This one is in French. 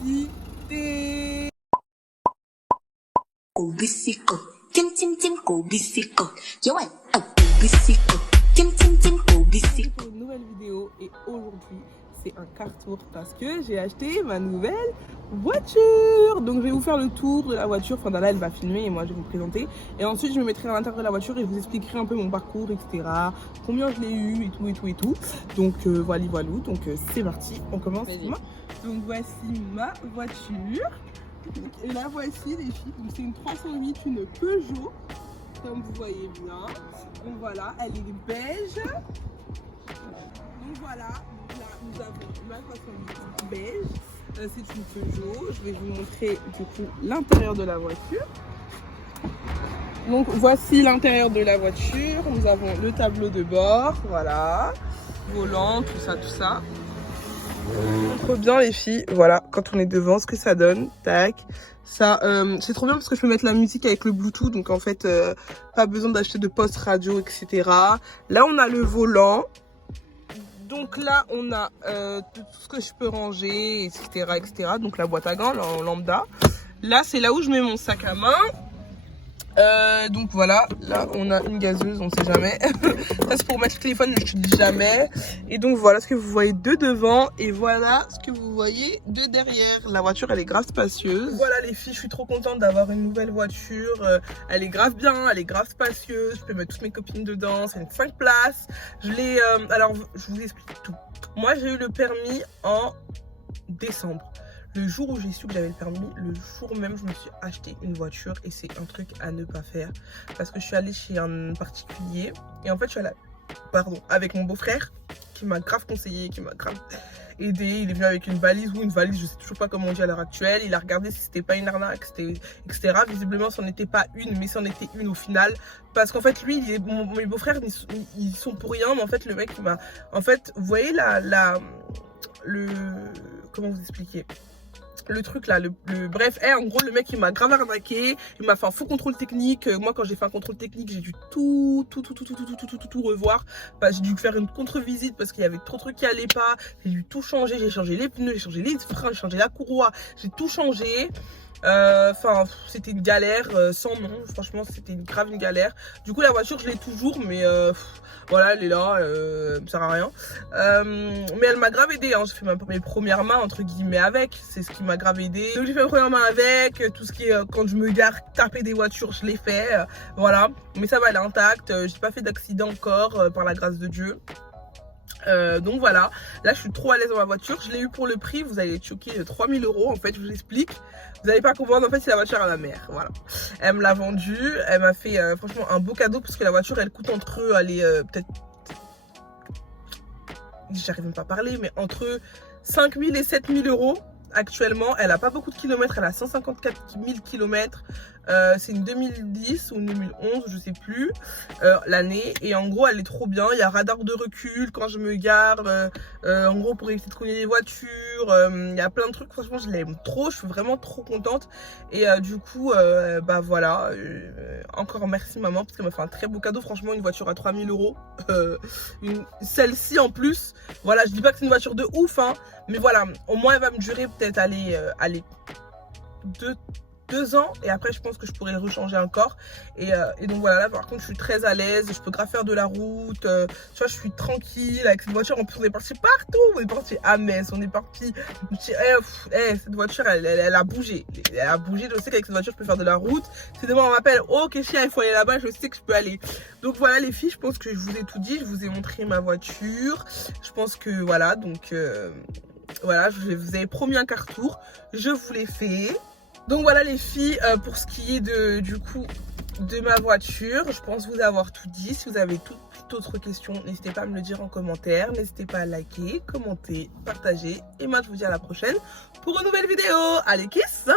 publicité. Publicité. Publicité. Publicité. Pour une nouvelle vidéo et aujourd'hui c'est un car tour parce que j'ai acheté ma nouvelle voiture. Donc je vais vous faire le tour de la voiture. Enfin Dala elle va filmer et moi je vais vous présenter. Et ensuite je me mettrai à l'intérieur de la voiture et je vous expliquerai un peu mon parcours, etc. Combien je l'ai eu et tout. Donc voilà. Donc c'est parti, on commence. Donc voici ma voiture. Et la voici les filles. Donc c'est une 308, une Peugeot. Comme vous voyez bien. Donc voilà, elle est beige. Donc voilà, là nous avons ma 308 beige. C'est une Peugeot. Je vais vous montrer du coup l'intérieur de la voiture. Donc voici l'intérieur de la voiture. Nous avons le tableau de bord, voilà, volant, tout ça. Trop bien les filles, voilà, quand on est devant, ce que ça donne, tac. Ça, c'est trop bien parce que je peux mettre la musique avec le Bluetooth, donc en fait, pas besoin d'acheter de poste radio, etc. Là, on a le volant. Donc là, on a tout ce que je peux ranger, etc. Donc la boîte à gants, en lambda. Là, c'est là où je mets mon sac à main. Donc voilà, là on a une gazeuse, on sait jamais. Ça c'est pour mettre le téléphone, mais je ne dis jamais. Et donc voilà ce que vous voyez de devant et voilà ce que vous voyez de derrière. La voiture elle est grave spacieuse. Voilà les filles, je suis trop contente d'avoir une nouvelle voiture. Elle est grave bien, elle est grave spacieuse. Je peux mettre toutes mes copines dedans, c'est une 5 places. Je l'ai, alors je vous explique tout. Moi j'ai eu le permis en décembre. Le jour où j'ai su que j'avais le permis, le jour même, je me suis acheté une voiture et c'est un truc à ne pas faire. Parce que je suis allée chez un particulier et en fait, je suis allée, avec mon beau-frère qui m'a grave conseillé, qui m'a grave aidé. Il est venu avec une valise ou une valise, je sais toujours pas comment on dit à l'heure actuelle. Il a regardé si c'était pas une arnaque, etc. Visiblement, c'en était pas une, mais c'en était une au final. Parce qu'en fait, lui, mes beaux-frères, ils sont pour rien, mais en fait, le mec, il m'a... En fait, vous voyez comment vous expliquer ? Le truc là, bref, en gros le mec il m'a grave arnaqué, il m'a fait un faux contrôle technique. Moi quand j'ai fait un contrôle technique j'ai dû tout revoir. J'ai dû faire une contre-visite parce qu'il y avait trop de trucs qui allaient pas. J'ai dû tout changer, j'ai changé les pneus, j'ai changé les freins, j'ai changé la courroie, j'ai tout changé. Enfin c'était une galère sans nom, franchement c'était une galère. Du coup la voiture je l'ai toujours mais voilà elle est là, ça sert à rien. Mais elle m'a grave aidé, hein. J'ai fait mes premières mains entre guillemets avec, c'est ce qui m'a grave aidé. Donc j'ai fait mes premières mains avec, tout ce qui est quand je me gare, taper des voitures je l'ai fait, voilà. Mais ça va, elle est intacte, j'ai pas fait d'accident encore par la grâce de Dieu. Donc voilà, là je suis trop à l'aise dans ma voiture. Je l'ai eu pour le prix, vous allez être choqués, de 3000 €. En fait je vous explique, vous n'allez pas comprendre, en fait c'est la voiture à ma mère, voilà. Elle me l'a vendue, elle m'a fait franchement un beau cadeau. Parce que la voiture elle coûte entre eux, elle est peut-être, j'arrive même pas à parler, mais entre 5000 et 7000 € actuellement. Elle a pas beaucoup de kilomètres, elle a 154 000 kilomètres. C'est une 2010 ou une 2011, je sais plus l'année. Et en gros elle est trop bien, il y a radar de recul quand je me gare, en gros pour éviter de cogner les voitures, il y a plein de trucs. Franchement je l'aime trop, je suis vraiment trop contente. Et du coup bah voilà, encore merci maman parce qu'elle m'a fait un très beau cadeau. Franchement une voiture à 3000 €, celle-ci en plus, voilà, je dis pas que c'est une voiture de ouf hein, mais voilà, au moins elle va me durer peut-être aller 2 ans et après je pense que je pourrais le rechanger encore. Et donc voilà, là par contre je suis très à l'aise, je peux grave faire de la route, tu vois, je suis tranquille avec cette voiture. En plus on est parti partout, on est parti à Metz, on est parti, cette voiture elle a bougé, je sais qu'avec cette voiture je peux faire de la route. Si demain on m'appelle, oh Kéchia il faut aller là-bas, je sais que je peux aller. Donc voilà les filles, je pense que je vous ai tout dit, je vous ai montré ma voiture, je pense que voilà, donc voilà, je vous avais promis un car tour, je vous l'ai fait. Donc voilà les filles, pour ce qui est du coup de ma voiture, je pense vous avoir tout dit. Si vous avez toute autre question, n'hésitez pas à me le dire en commentaire, n'hésitez pas à liker, commenter, partager. Et moi je vous dis à la prochaine pour une nouvelle vidéo. Allez kiss!